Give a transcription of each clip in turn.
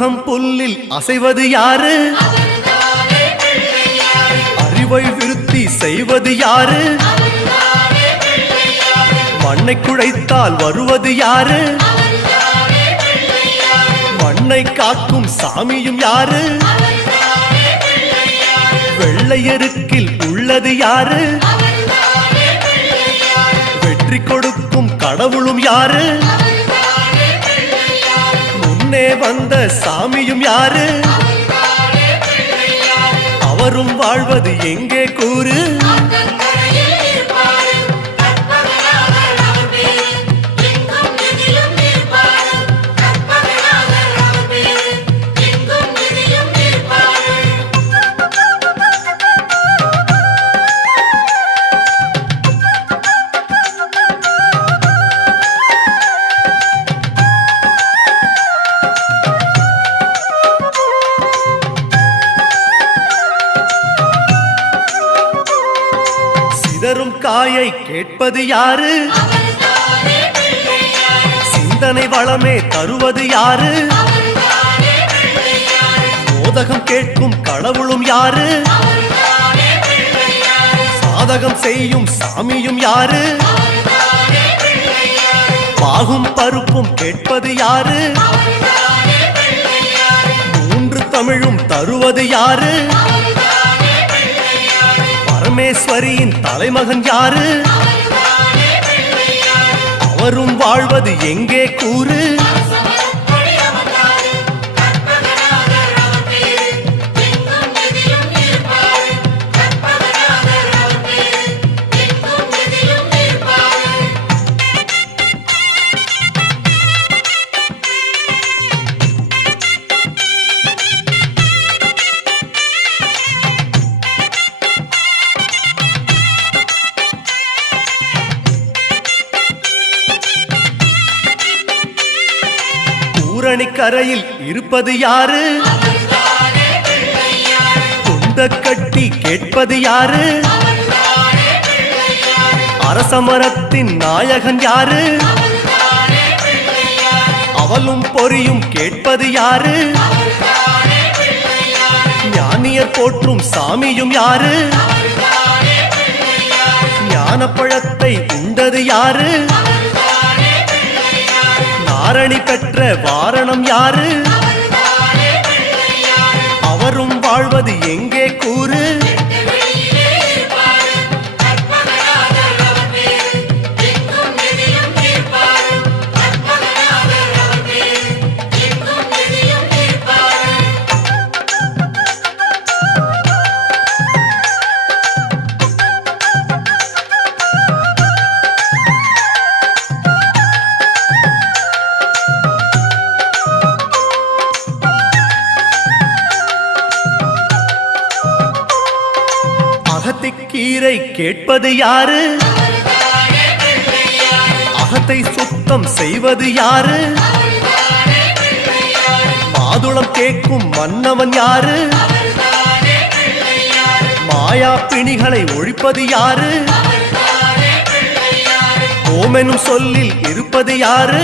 முகம் புல்லில் அசைவது யாரு? அறிவை விருத்தி செய்வது யாரு? மண்ணை குழைத்தால் வருவது யாரு? மண்ணை காக்கும் சாமியும் யாரு? வெள்ளையருக்கில் உள்ளது யாரு? வெற்றி கொடுக்கும் கடவுளும் யாரு? முன்னே வந்த சாமியும் யாரு? அவரும் வாழ்வது எங்கே கூறு? சிதறும் காயை கேட்பது யாரு? சிந்தனை வளமே தருவது யாரு? மோதகம் கேட்கும் கடவுளும் யாரு? சாதகம் செய்யும் சாமியும் யாரு? பாகும் பருப்பும் கேட்பது யாரு? மூன்று தமிழும் தருவது யாரு? பரமேஸ்வரியின் தலைமகன் யாரு? அவரும் வாழ்வது எங்கே கூறு? கரையில் இருப்பது யாரு? குண்ட கட்டி கேட்பது யாரு? அரசமரத்தின் நாயகன் யாரு? அவலும் பொறியும் கேட்பது யாரு? ஞானியர் போற்றும் சாமியும் யாரு? ஞானப்பழத்தை உண்டது யாரு? ஆரணி பெற்ற வாரணம் யாரு? அவரும் வாழ்வது எங்கே கூறு? கீரை கேட்பது யாரு? அகத்தை சுத்தம் செய்வது யாரு? மாதுளம் கேட்கும் மன்னவன் யாரு? மாயா பிணிகளை ஒழிப்பது யாரு? ஓமெனும் சொல்லில் இருப்பது யாரு?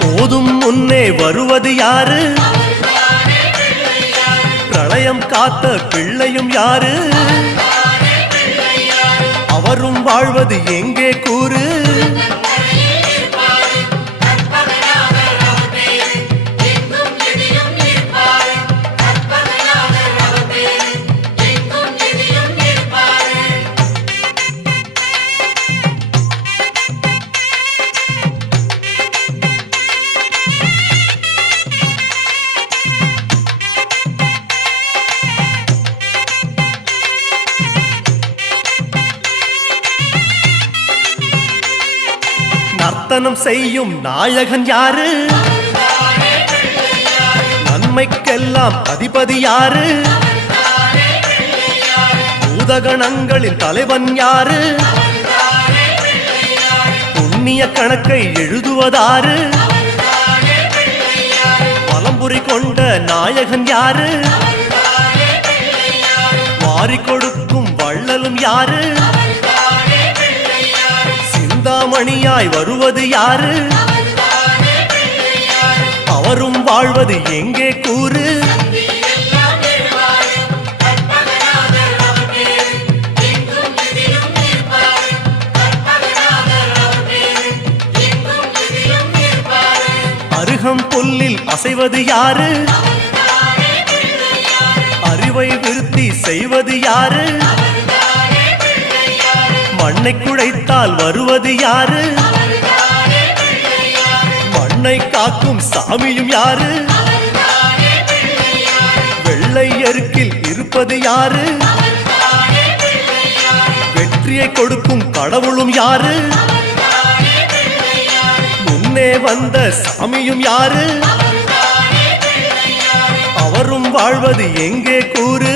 போதும் முன்னே வருவது யாரு? பிரளயம் காத்த பிள்ளையும் யாரு? அவரும் வாழ்வது எங்கே கூறு? நர்த்தனம் செய்யும் நாயகன் யாரு? நன்மைக்கெல்லாம் அதிபதி யாரு? பூதகணங்களின் தலைவன் யாரு? புண்ணிய கணக்கை எழுதுவதாரு? பலம்புரி கொண்ட நாயகன் யாரு? வாரி கொடுக்கும் வள்ளலும் யாரு? சிந்தாமணியாய் வருவது யாரு? வாழ்வது எங்கே கூறு? அருகம் புல்லில் அசைவது யாரு? அறிவை விருத்தி செய்வது யாரு? மண்ணை குழைத்தால் வருவது யாரு? மண்ணை காக்கும் சாமியும் யாரு? வெள்ளை எருக்கில் இருப்பது யாரு? வெற்றியை கொடுக்கும் கடவுளும் யாரு? முன்னே வந்த சாமியும் யாரு? அவரும் வாழ்வது எங்கே கூறு?